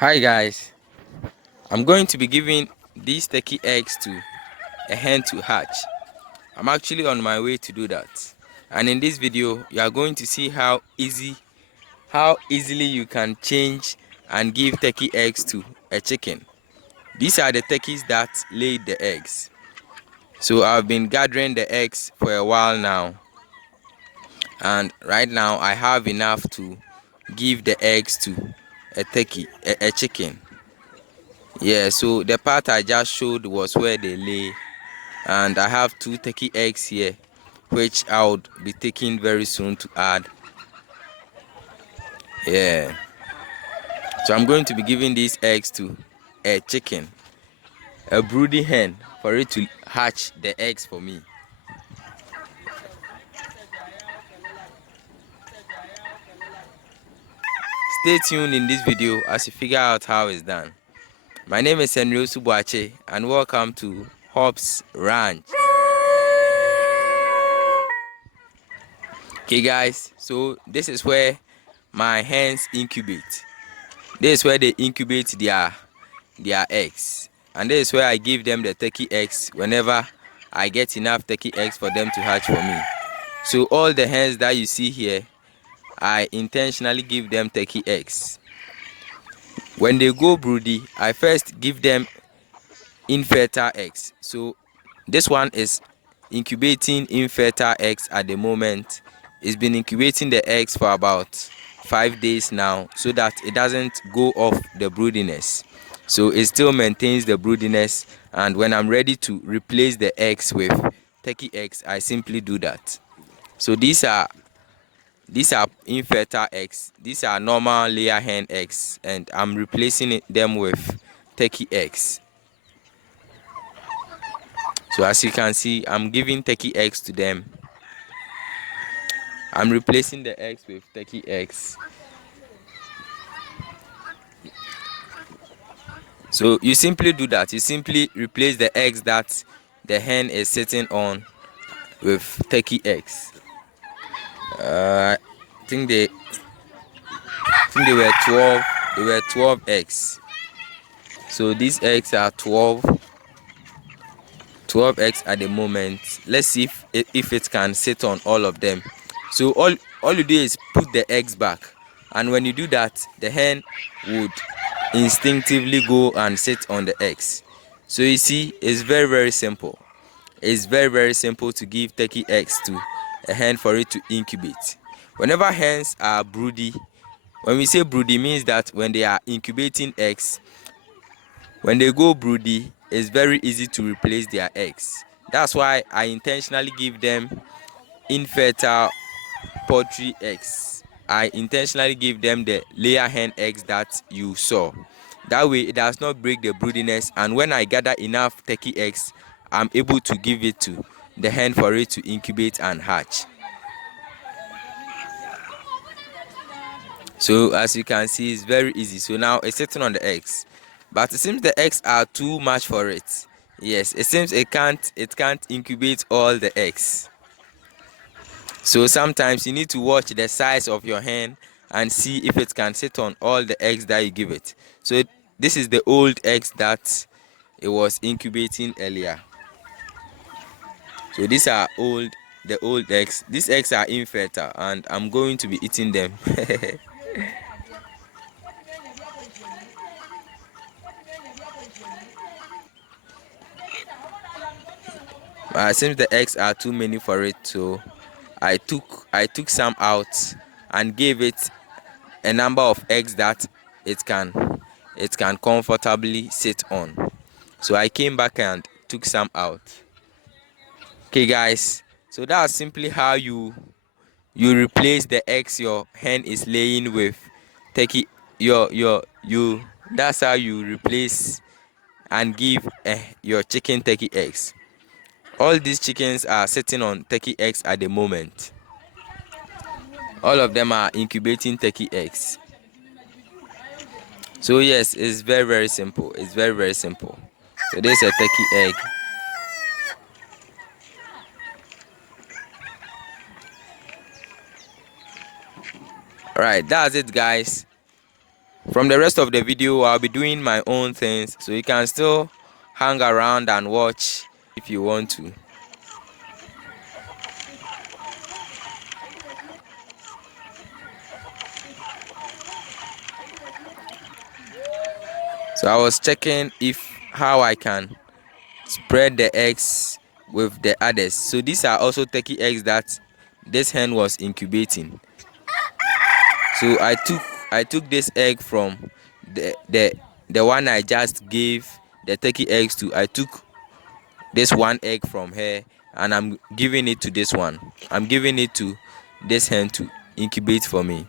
Hi guys, I'm going to be giving these turkey eggs to a hen to hatch. I'm actually on my way to do that. And in this video, you are going to see how easily you can change and give turkey eggs to a chicken. These are the turkeys that laid the eggs. So I've been gathering the eggs for a while now. And right now I have enough to give the eggs to a chicken. Yeah, so the part I just showed was where they lay, and I have two turkey eggs here which I would be taking very soon to add. Yeah, so I'm going to be giving these eggs to a chicken, a broody hen, for it to hatch the eggs for me. Stay tuned in this video as you figure out how it's done. My name is Henry Osubuache and welcome to Hobbs Ranch. Okay guys, so this is where my hens incubate. This is where they incubate their eggs, and this is where I give them the turkey eggs whenever I get enough turkey eggs for them to hatch for me. So all the hens that you see here, I intentionally give them turkey eggs. When they go broody, I first give them infertile eggs. So this one is incubating infertile eggs at the moment. It's been incubating the eggs for about 5 days now, so that it doesn't go off the broodiness. So it still maintains the broodiness, and when I'm ready to replace the eggs with turkey eggs, I simply do that. So these are infertile eggs. These are normal layer hen eggs, and I'm replacing them with turkey eggs. So as you can see, I'm giving turkey eggs to them. I'm replacing the eggs with turkey eggs. So you simply do that. You simply replace the eggs that the hen is sitting on with turkey eggs. I think they were 12. They were 12 eggs. So these eggs are 12 eggs at the moment. Let's see if it can sit on all of them. So all you do is put the eggs back, and when you do that, the hen would instinctively go and sit on the eggs. So you see, it's very simple. It's very simple to give turkey eggs to a hen for it to incubate. Whenever hens are broody, when we say broody, means that when they are incubating eggs, when they go broody, it's very easy to replace their eggs. That's why I intentionally give them infertile poultry eggs. I intentionally give them the layer hen eggs that you saw. That way it does not break the broodiness, and when I gather enough turkey eggs, I'm able to give it to the hen for it to incubate and hatch. So as you can see, it's very easy. So now it's sitting on the eggs, but it seems the eggs are too much for it. Yes, it seems it can't incubate all the eggs. So sometimes you need to watch the size of your hen and see if it can sit on all the eggs that you give it. So this is the old eggs that it was incubating earlier. So these are the old eggs. These eggs are infertile and I'm going to be eating them. Since the eggs are too many for it, so I took some out and gave it a number of eggs that it can comfortably sit on. So I came back and took some out. Okay guys, so that's simply how you replace the eggs your hen is laying with turkey. You That's how you replace and give your chicken turkey eggs. All these chickens are sitting on turkey eggs at the moment. All of them are incubating turkey eggs. So yes, it's very simple. It's very simple. So this is a turkey egg. Alright, that's it guys. From the rest of the video, I'll be doing my own things, so you can still hang around and watch if you want to. So I was checking how I can spread the eggs with the others. So these are also turkey eggs that this hen was incubating. So I took this egg from the one I just gave the turkey eggs to. I took this one egg from her and I'm giving it to this one. I'm giving it to this hen to incubate for me.